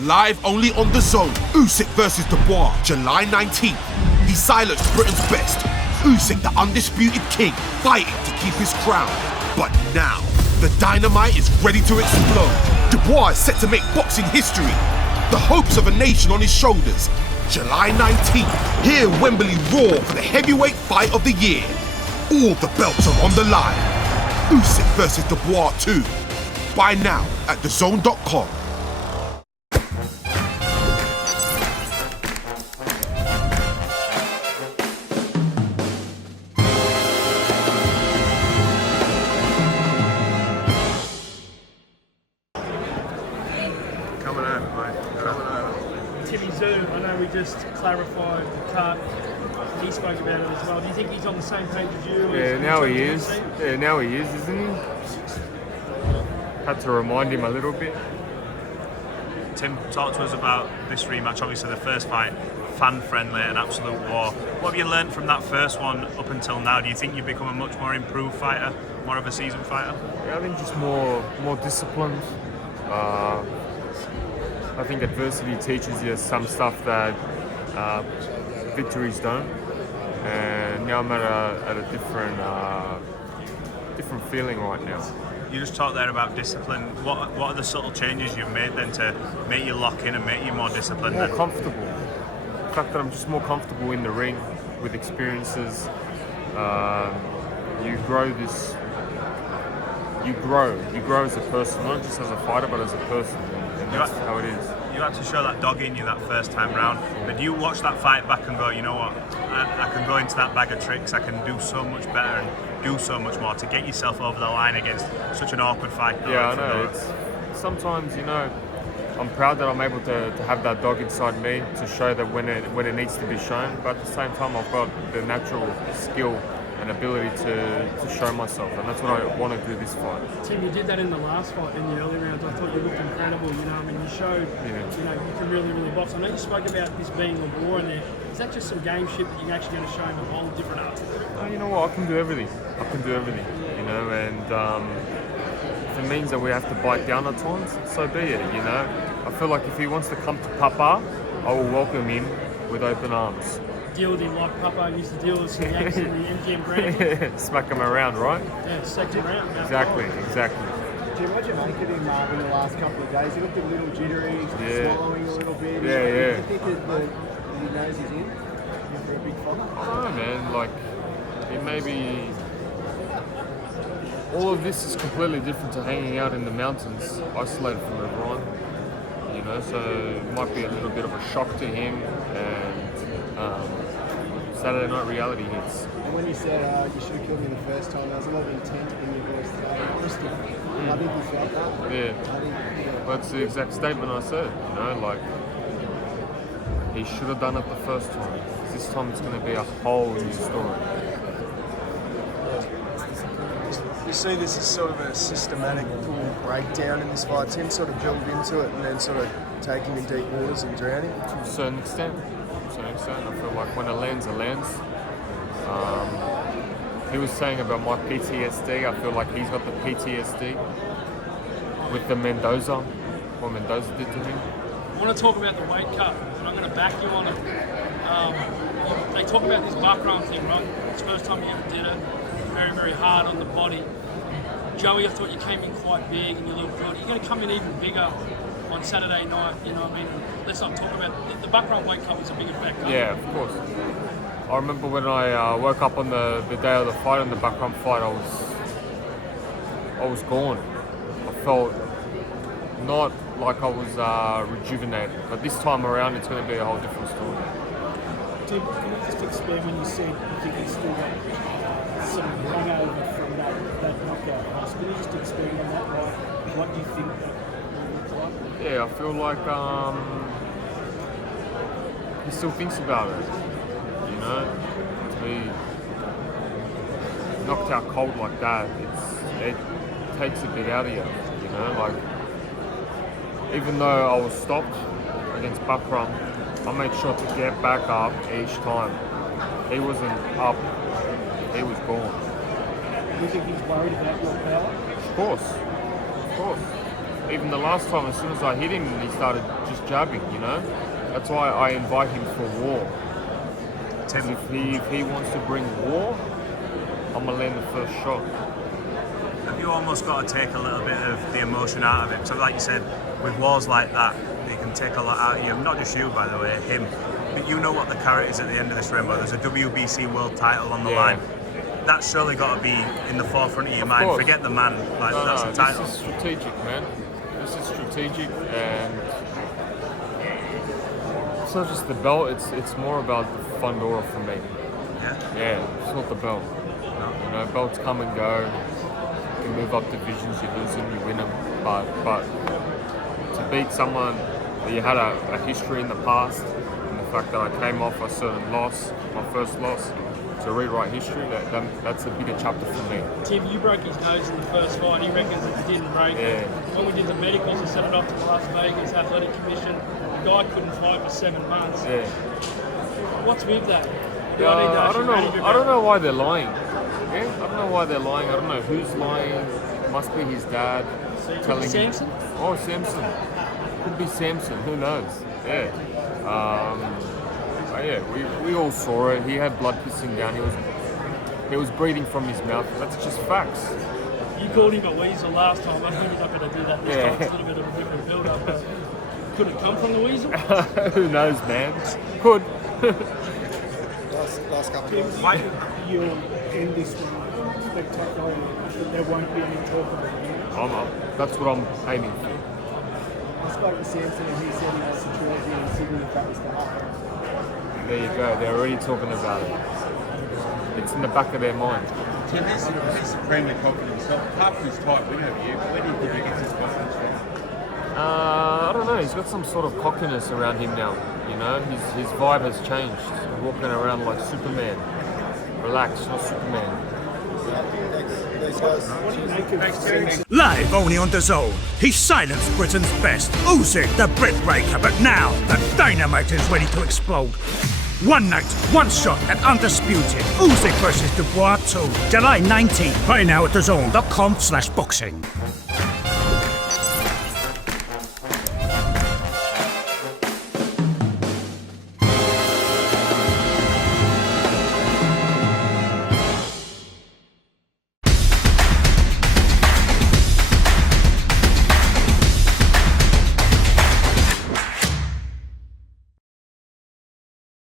Live only on The Zone, Usyk versus Dubois, July 19th. He silenced Britain's best. Usyk, the undisputed king, fighting to keep his crown. But now, the dynamite is ready to explode. Dubois is set to make boxing history. The hopes of a nation on his shoulders. July 19th, hear Wembley roar for the heavyweight fight of the year. All the belts are on the line. Usyk versus Dubois 2. Buy now at thezone.com. Tszyu, I know we just clarified the cut. He spoke about it as well. Do you think he's on the same page as you? Yeah, now he is. Yeah, now he is, isn't he? Had to remind him a little bit. Tim, talk to us about this rematch. Obviously, the first fight, fan-friendly, an absolute war. What have you learned from that first one up until now? Do you think you've become a much more improved fighter, more of a seasoned fighter? Yeah, I think just more disciplined. I think adversity teaches you some stuff that victories don't. And now I'm at a different feeling right now. You just talked there about discipline. What are the subtle changes you've made then to make you lock in and make you more disciplined? More comfortable. The fact that I'm just more comfortable in the ring with experiences. You grow as a person, not just as a fighter, but as a person. And that's how it is. You had to show that dog in you that first time round. But do you watch that fight back and go, you know what, I can go into that bag of tricks, I can do so much better and do so much more to get yourself over the line against such an awkward fight? Yeah, I know. Sometimes, I'm proud that I'm able to have that dog inside me to show that when it needs to be shown. But at the same time, I've got the natural skill and ability to show myself, and that's what I want to do this fight. Tim, you did that in the last fight, in the early rounds. I thought you looked incredible. You showed, you can really, really box. I know you spoke about this being a war in there. Is that just some game shit that you're actually going to show him a whole different art? You know what? I can do everything. And if it means that we have to bite down at times, so be it. I feel like if he wants to come to Papa, I will welcome him with open arms. Deal with him like Papa used to deal with some Yanks in the MGM Grand. Smack him around, right? Yeah, second round. Exactly. Jim, what'd you make of him in the last couple of days? He looked a little jittery, swallowing a little bit. Yeah. Do you think that he knows he's in for a big fight? I don't know, man. It may be... All of this is completely different to hanging out in the mountains, isolated from everyone. So it might be a little bit of a shock to him, and Saturday night reality hits. And when you said you should have killed me the first time, there was a lot of intent in your voice today. Just I think you felt that. Yeah. Well, that's the exact statement I said. He should have done it the first time. This time it's going to be a whole new story. You see this as sort of a systematic breakdown in this fight. Tim sort of build into it and then sort of take him in deep waters and drown him? To a certain extent. I feel like when it lands, it lands. He was saying about my PTSD. I feel like he's got the PTSD with the Mendoza, what Mendoza did to him. I want to talk about the weight cut, and I'm going to back you on it. They talk about this background thing, right? It's the first time you ever did it. Very, very hard on the body. Joey, I thought you came in quite big and you looked good. You're going to come in even bigger on Saturday night, Let's not talk about the background weight cut was a big effect. Yeah, of course. I remember when I woke up on the day of the fight, in the background fight, I was gone. I felt not like I was rejuvenated, but this time around it's going to be a whole different story. Tim, can you just expand when you said you think you still got some hangover from that knockout? Can you just expand on that? What do you think that will look like? Yeah, I feel like he still thinks about it. To be knocked out cold like that, it takes a bit out of you. Even though I was stopped against Bakram, I made sure to get back up each time. He wasn't up, he was gone. Do you think he's worried about your power? Of course. Even the last time, as soon as I hit him, he started just jabbing, you know? That's why I invite him for war. Tim, If he wants to bring war, I'm gonna land the first shot. have you almost got to take a little bit of the emotion out of it? So like you said, with wars like that, they can take a lot out of you. Not just you, by the way, him. But you know what the carrot is at the end of this rainbow. There's a WBC world title on the line. That's surely got to be in the forefront of your mind. Course. Forget the man. Like, that's the title. This is strategic, man. This is strategic, and it's not just the belt. It's more about the Fundora for me. Yeah. Yeah, it's not the belt. You know, belts come and go. You can move up divisions, you lose them, you win them. But to beat someone that you had a history in the past, and the fact that I came off a certain loss, my first loss, to rewrite history, that's a bigger chapter for me. Tim, you broke his nose in the first fight. He reckons it didn't break it. When we did the medicals and sent it off to Las Vegas Athletic Commission, the guy couldn't fight for 7 months. Yeah. What's with that? I don't know. I don't know why they're lying. Yeah, I don't know why they're lying. I don't know who's lying. It must be his dad telling him. Samson? Oh, Samson. Could be Samson. Who knows? Yeah. But yeah, we all saw it. He had blood pissing down. He was breathing from his mouth. That's just facts. You called him a weasel last time. I think you're not going to do that this time. It's a little bit of a different build-up. But could it come from the weasel? Who knows, man? Could. Last couple Tim, of Why? You'll end this one spectacularly, but there won't be any talk of it. That's what I'm aiming for. I spoke to Samson and he said he was security in Sydney if that was to happen. There you go. They're already talking about it. It's in the back of their mind. Tim, he's supremely confident himself. Apart from his tight win over you, where do you think he gets his confidence from? I don't know. He's got some sort of cockiness around him now. You know, his vibe has changed. He's walking around like Superman. Relax, not Superman. Thanks, guys. Live only on Tszyu, he silenced Britain's best. Usyk, the Brit breaker, but now the dynamite is ready to explode. One night, one shot at Undisputed. Usyk versus Dubois 2, July 19th. Buy now at thezone.com/boxing.